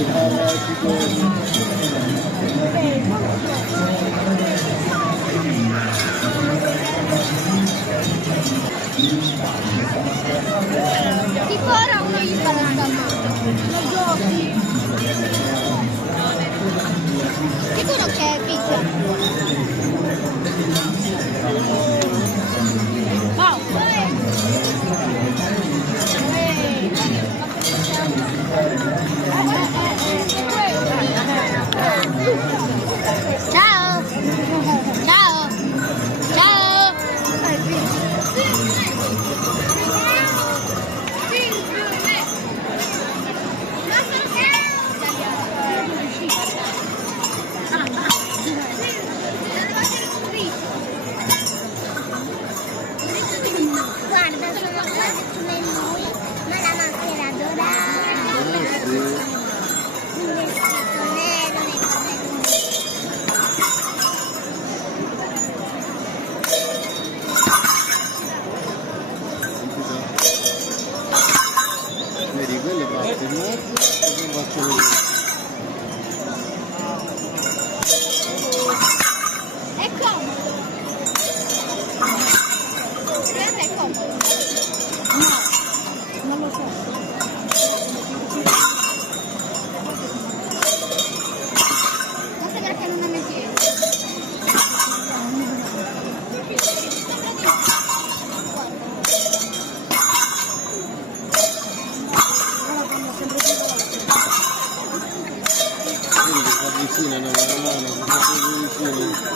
Tipo ora uno gli fa la stampata. Lo giochi. Sicuro che è piccola. Wow. Ciao. Ciao. Ciao. Guarda, sono quasi come lui, ma la maschera dorata, un vestito nero, le cose Vedi, quelle parte in mezzo e poi faccio vedere. è comodo. È comodo. No, non lo so. Forse perché non è mestiere. Quindi che fa vicino, non è una mano, che fa vicino.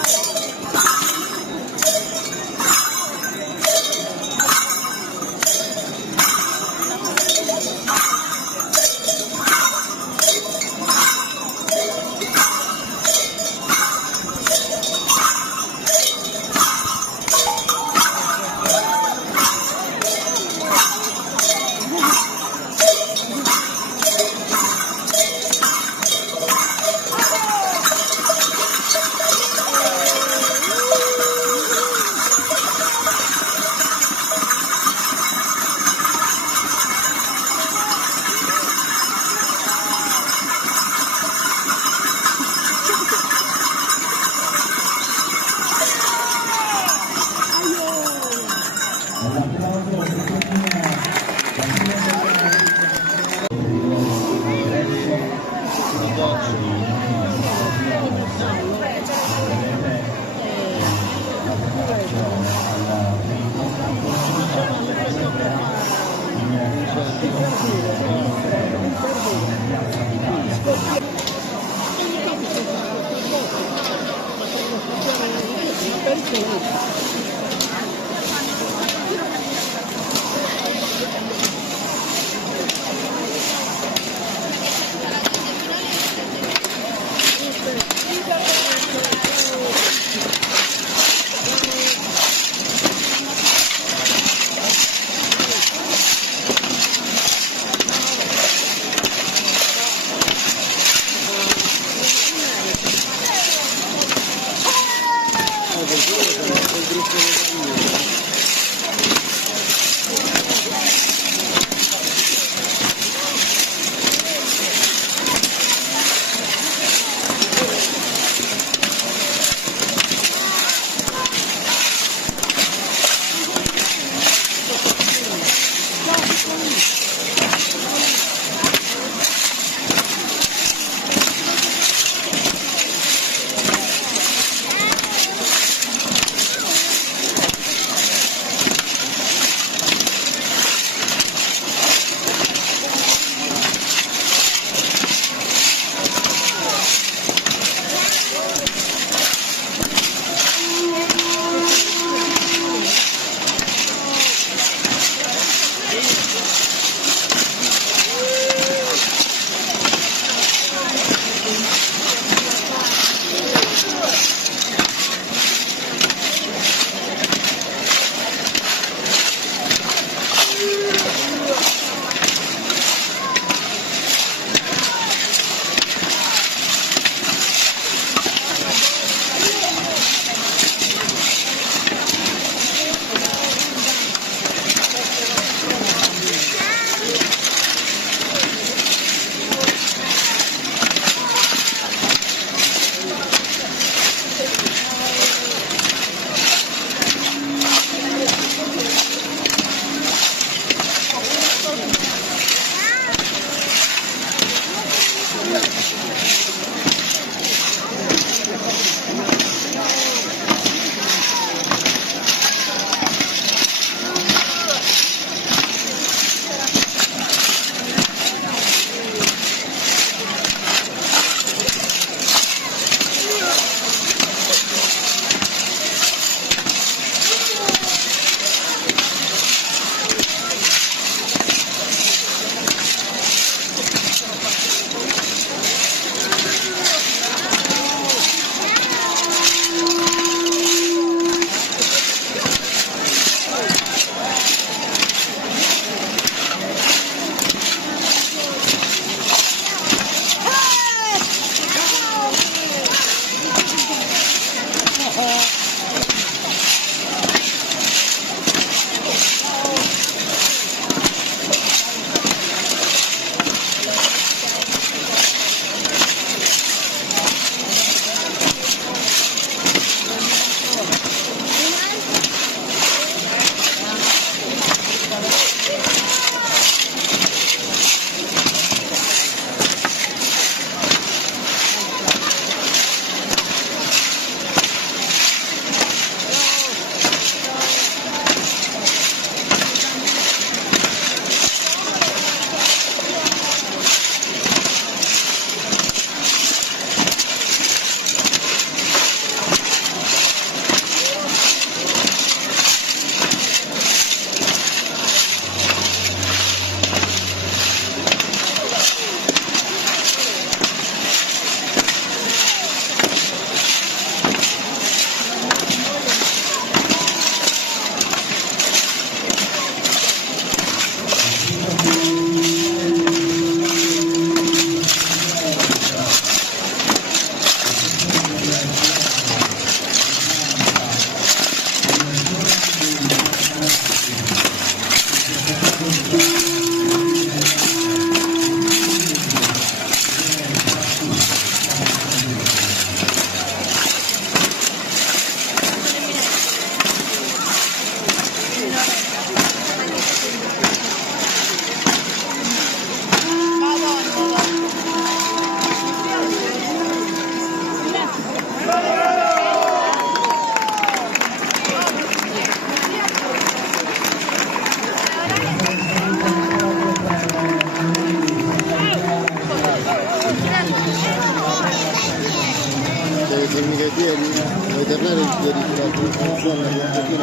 che vieni, vuoi tornare ieri sulla costruzione di un pochino?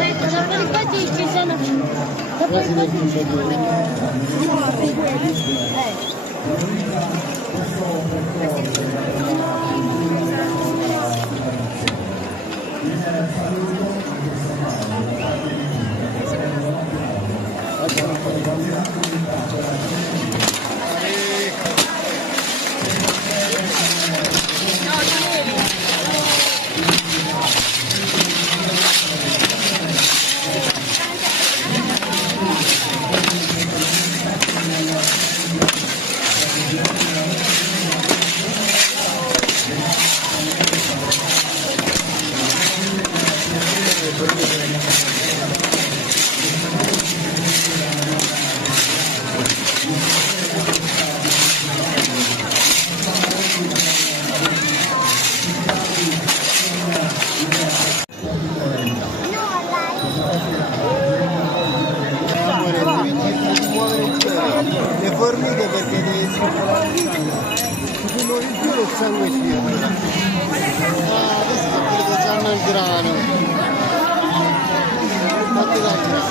Infatti ci sono... Quasi nel costruzione. Le formiche perché deve circolare il sangue. Se ti muovi più il sangue circola. Ah, adesso si credo già nel grano. Fatti dal grano.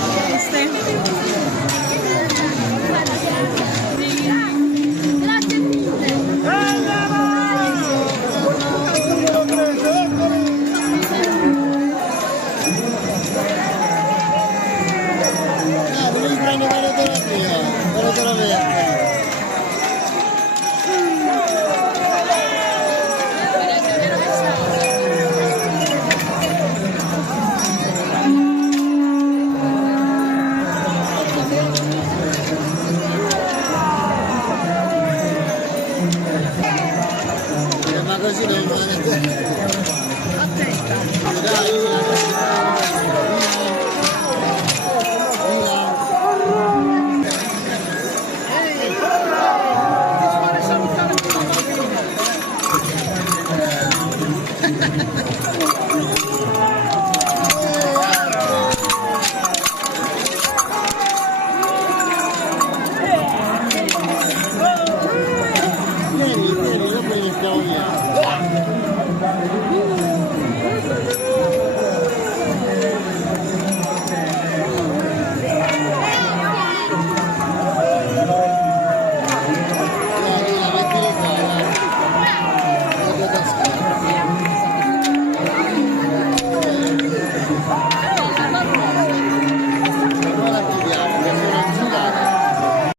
Devi prendere veloterapia verde. Ma così non rimane.